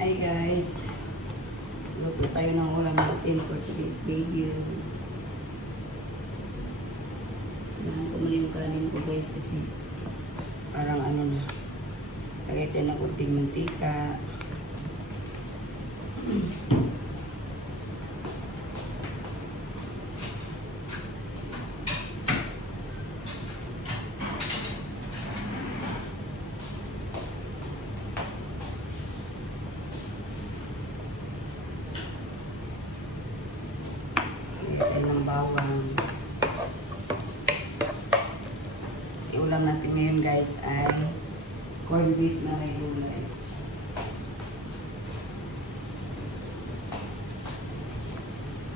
Hi guys, luto tayo ng ulam natin for today's video. Kailangan ko muna yung kanin ko guys kasi parang ano na, lagay tayo ng kunting mantika. Ng bawang. Kasi ulam natin ngayon guys ay corned beef na may gulay.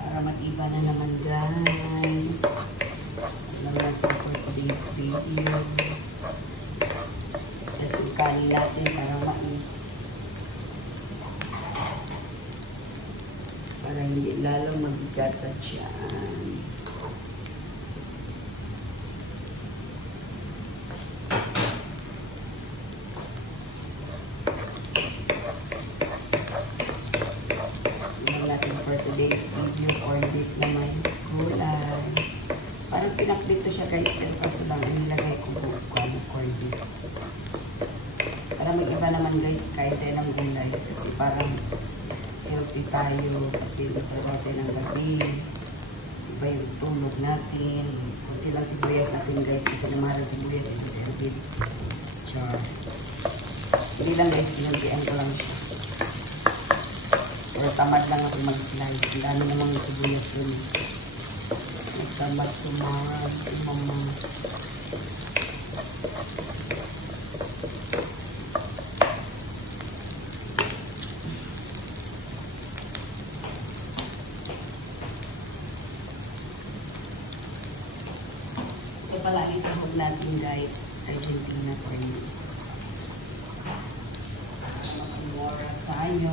Para mag-iba na naman guys. Ulam natin for today's video. Tapos yung kanin natin para mais. Para hindi lalo magbigat sa tiyan. Tingnan natin for today's video corned beef na may gulay. Parang pinakdito siya guys, pero kaso lang inilagay ko bukan corned beef. Para mag-iba naman guys, kahit tayo ng gulay. Kasi parang healthy tayo kasi nagtrabaho tayo ng gabi. Iba yung tulog natin. Kunti lang sibuyas natin guys kasi namahalan sibuyas ito sa healthy. Char. Hindi lang guys, pinagdian ko lang siya. Pero tamad lang ako mag-slice. Ang dami namang sibuyas yun. Nagtamad sumahal si mama. Pala isahog natin guys, Argentina po yun. Mora tayo.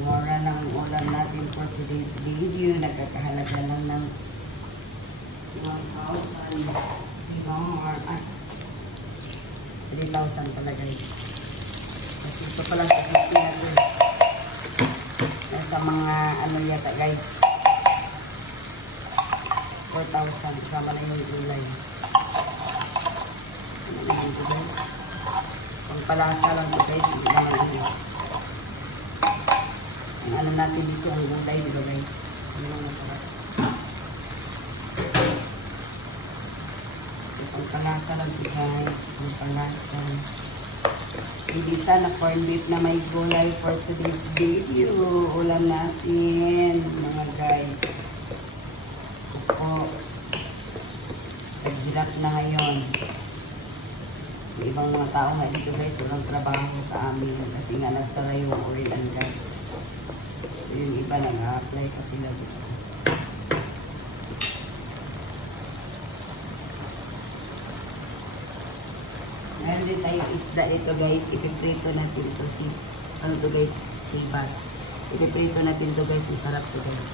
Mora ng ulam natin for today's video. Nagkakahalaga lang ng 1,000. 3,000 pala guys. Kasi ito pala sa natin. Nasa mga ano yata guys. 4,000 kasama na yung gulay. Ano naman ito guys? Pangpalasa lang ito guys. Hindi naman ano. Ang ano natin dito ang gulay dito guys. Ano lang masarap. Pangpalasa lang ito guys. Pangpalasa. Ibisa na corned beef na may gulay for today's video. Ulam natin mga guys. Po, naghirap na ngayon. May ibang mga tao nga dito guys, walang trabaho sa amin kasi nga nasa yung oil and gas. So yung iba nag-a-apply pa sila gusto. Meron din tayo isda dito guys, ipiprito natin ito si, ano to guys, sibas. Ipiprito natin ito guys, masarap to guys.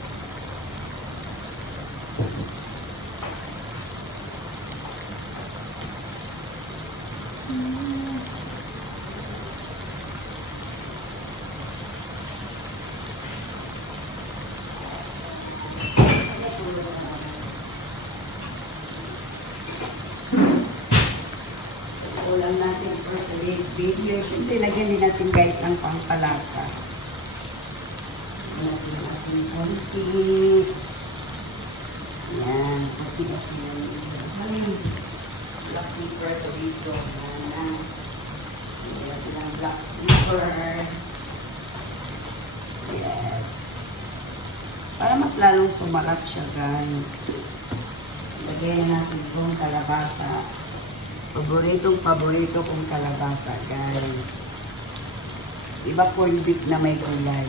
Ulam natin for today's video. Siyempre, lagyan din natin guys ng pangpalasa. Lagyan natin konti. Yan, konti natin yan. Black pepper to dito. Yan. Lagyan natin ng black pepper. Yes. Para mas lalong sumarap siya guys. Lagyan natin itong kalabasa. Paborito kong kalabasa guys. Iba corned beef na may gulay.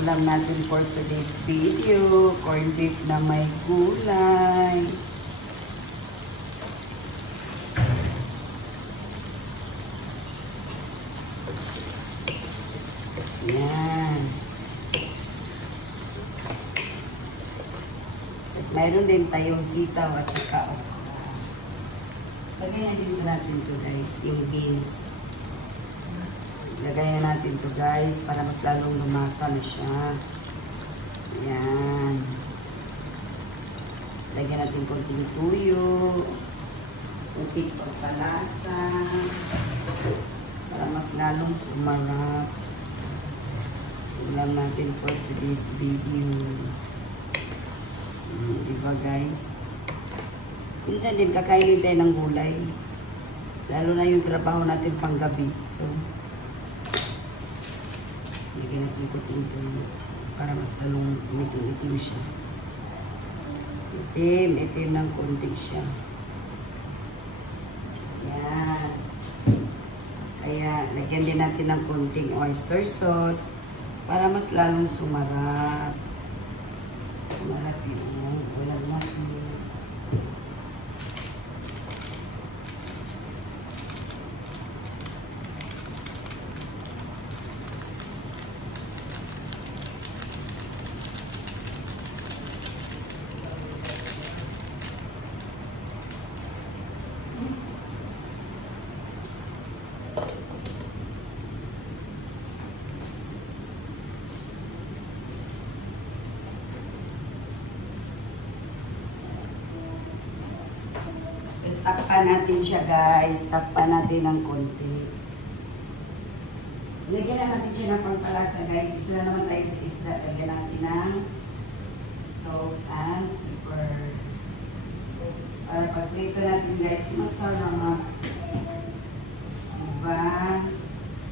Ulam natin for today's video. Corned beef na may gulay. Yan. Tapos mayroon din tayong sitaw at saka lagyan na din natin ito guys, yung beans. Lagayan natin to guys para mas lalong lumasa na siya. Ayan. Lagyan natin konting tuyo. Konting pagpalasa. Para mas lalong sumarap. Ulam natin for today's video. Diba guys? Minsan din kakainin tayo ng gulay. Lalo na yung trabaho natin pang gabi. So, lagyan natin konting tuyo. Para mas lalong itim siya. Itim ng konti siya. Yan. Kaya, lagyan din natin ng konting oyster sauce para mas lalong sumarap. Sumarap yun. Walang natin. Takpan natin siya guys. Takpan natin ng konti. Lagyan na natin siya ng pangpalasa guys. Ito na naman tayo sa isda. Lagyan natin ng salt and pepper. Para pag-prito natin guys, masarap. Diba?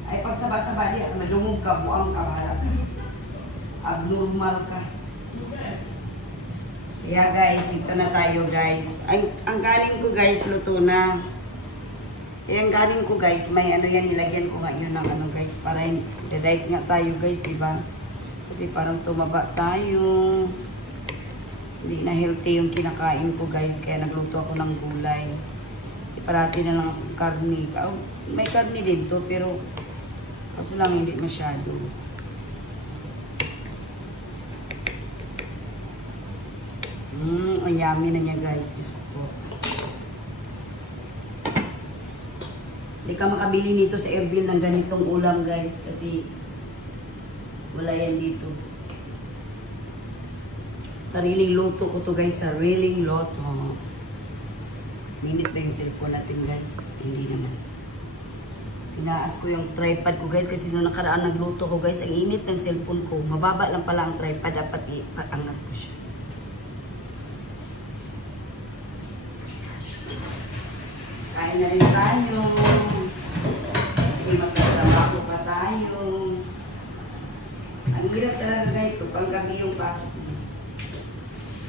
Ay pagsaba-saba di, madungog ka, buang ka, bahala ka. Abnormal ka. Yeah guys, ito na tayo guys. Ang kanin ko guys, luto na. Ang kanin ko guys, may ano yan, nilagyan ko nga yun ng ano guys, para diet nga tayo guys, diba? Kasi parang tumaba tayo. Hindi na healthy yung kinakain ko guys, kaya nagluto ako ng gulay. Kasi parati na lang akong karni. May karni din to, pero kaso lang hindi masyado. Ang yummy na niya guys. Diyos ko po. Hindi ka makabili nito sa Erbil ng ganitong ulam guys. Kasi wala yan dito. Sariling luto ko to guys. Sariling luto. Minute ba yung cellphone natin guys? Hindi naman. Inaas ko yung tripod ko guys. Kasi noong nakaraan nagluto ko guys. Ang init ng cellphone ko. Mababa lang pala ang tripod. Dapat iangat ko siya. Kain na rin tayo. Kasi magtatrabaho pa tayo. Ang hirap talaga guys, pag gabi yung pasok mo.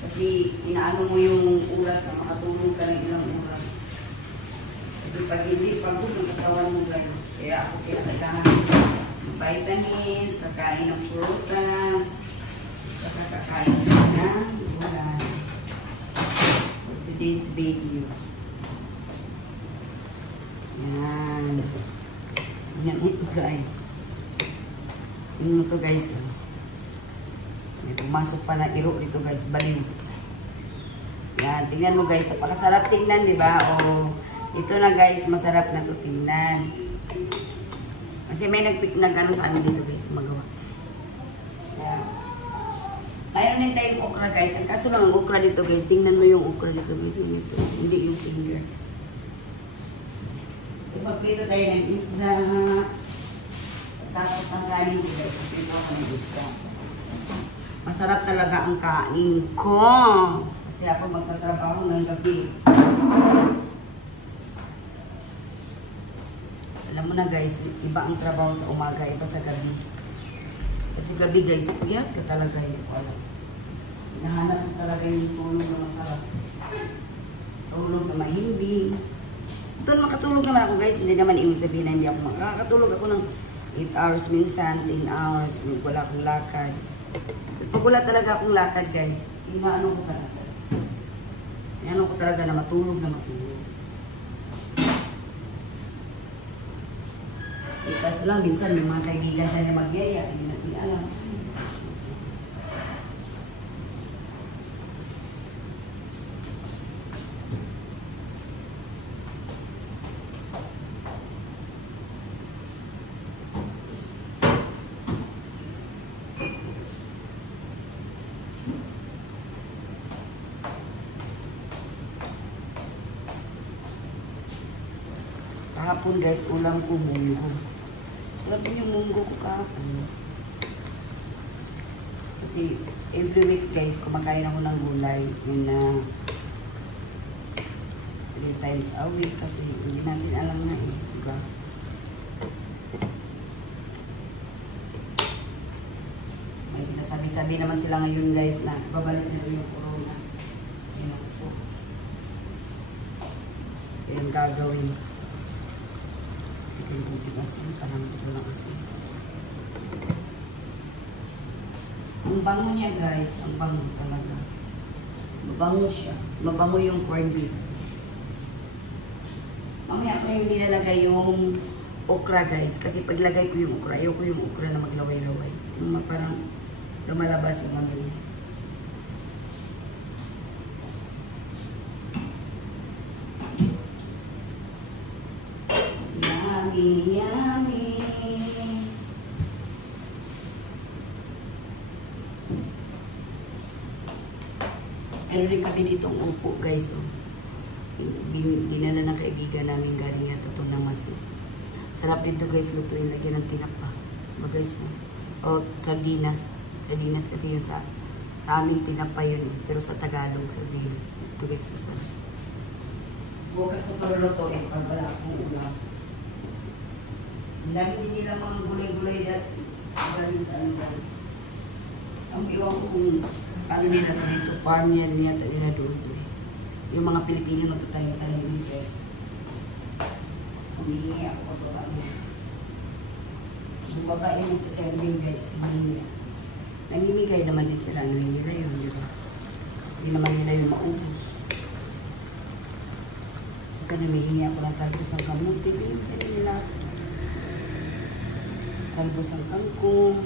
Kasi inaano mo yung oras na makatulog ka ng ilang oras. Kasi pag hindi pagod ang katawan mo guys. Kaya ako kailangan ng vitamins, kakain ng prutas, kakain ng gulay. For today's video. Yan. Yan ito guys. Yan ito guys. May pumasok pa na iro dito guys. Baliw. Yan. Tingnan mo guys. Napakasarap tingnan, di ba? O, ito na guys. Masarap na to tingnan. Kasi may nag-ano sa amin dito guys. Magawa. Yan. Mayroon din tayong okra guys. Ang kaso lang ang okra dito guys. Tingnan mo yung okra dito guys. Hindi yung finger. Tapos magprito tayo ng isda. Tapos ang kanin ko guys. Magprito ako ng isda. Masarap talaga ang kain ko. Kasi ako magtatrabaho ng gabi. Alam mo na guys, iba ang trabaho sa umaga, iba sa gabi. Kasi gabi guys, puyat ka talaga, hindi ko alam. Hinahanap mo talaga yung tulog na masarap. Tulog na mahimbing. Doon makatulog naman ako guys, hindi naman ibig sabihin na hindi ako makakatulog ako ng 8 hours minsan, 10 hours, wala akong lakad. Pag wala talaga akong lakad guys, inaano ko talaga. Inaano ko talaga na matulog na matulog. Kaso lang, minsan may mga kaibigan tayo na magyaya, hindi natin alam. kahapon guys, ulam ko munggo. Sarap din yung munggo ko kahapon. Kasi every week guys, kumakain ako ng gulay. Yun na 3 times a week kasi hindi natin alam na eh. Diba? May sinasabi-sabi naman sila ngayon guys na babalik na yung corona. Yun po. Yung gagawin. Ito yung kunti kasi. Parang ito lang kasi. Ang bango niya guys. Ang bango talaga. Mabango siya. Mabango yung corned beef. Mamaya ko yung nilalagay yung okra guys. Kasi paglagay ko yung okra, ayaw ko yung okra na maglaway-laway. Yung parang lumalabas yung laman niya. Yummy, yummy. Ano rin kami ditong upo guys. Oh. Dinala ng kaibigan namin galing yata itong namas. Sarap dito guys, lutuin lagyan ng tinapa. Guys, no? O sardinas. Sardinas kasi yun sa amin tinapa yun. Pero sa Tagalog, sardinas. Ito guys, masarap. Bukas ko ito lutuin pag wala akong ulam. Ang dami din nila mga gulay-gulay dati. Galing sa ano guys. Ang iwan ko kung ano nila dito. Farm nila doon ito eh. Yung mga Pilipino nagtatayo-tayo yung guys. Humingi ako pa ba niya. Yung babae mo sa serving guys, humingi. Namimigay naman din sila. Ano yung nila yun, di ba? Hindi naman nila yung maubos. Kasi namihingi ako ng talbos ng kamuti. Hindi nila. Talbos ng kangkong.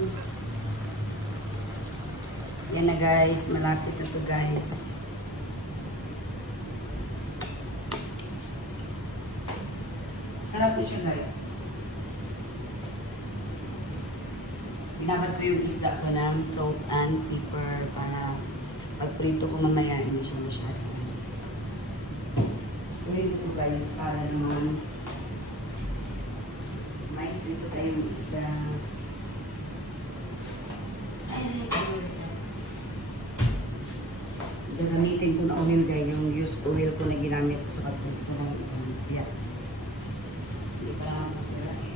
Yan na guys. Malapit na to guys. Sarap po siya guys. Binabad ko yung isda ko ng salt and pepper para pag prito ko mamaya hindi siya masyado. Gawin ko guys para naman may prito tayong isda. Gagamitin ko na oil guys, yung used oil ko na ginamit ko sa pagprito ng yan. Hindi pa lang ako sila eh.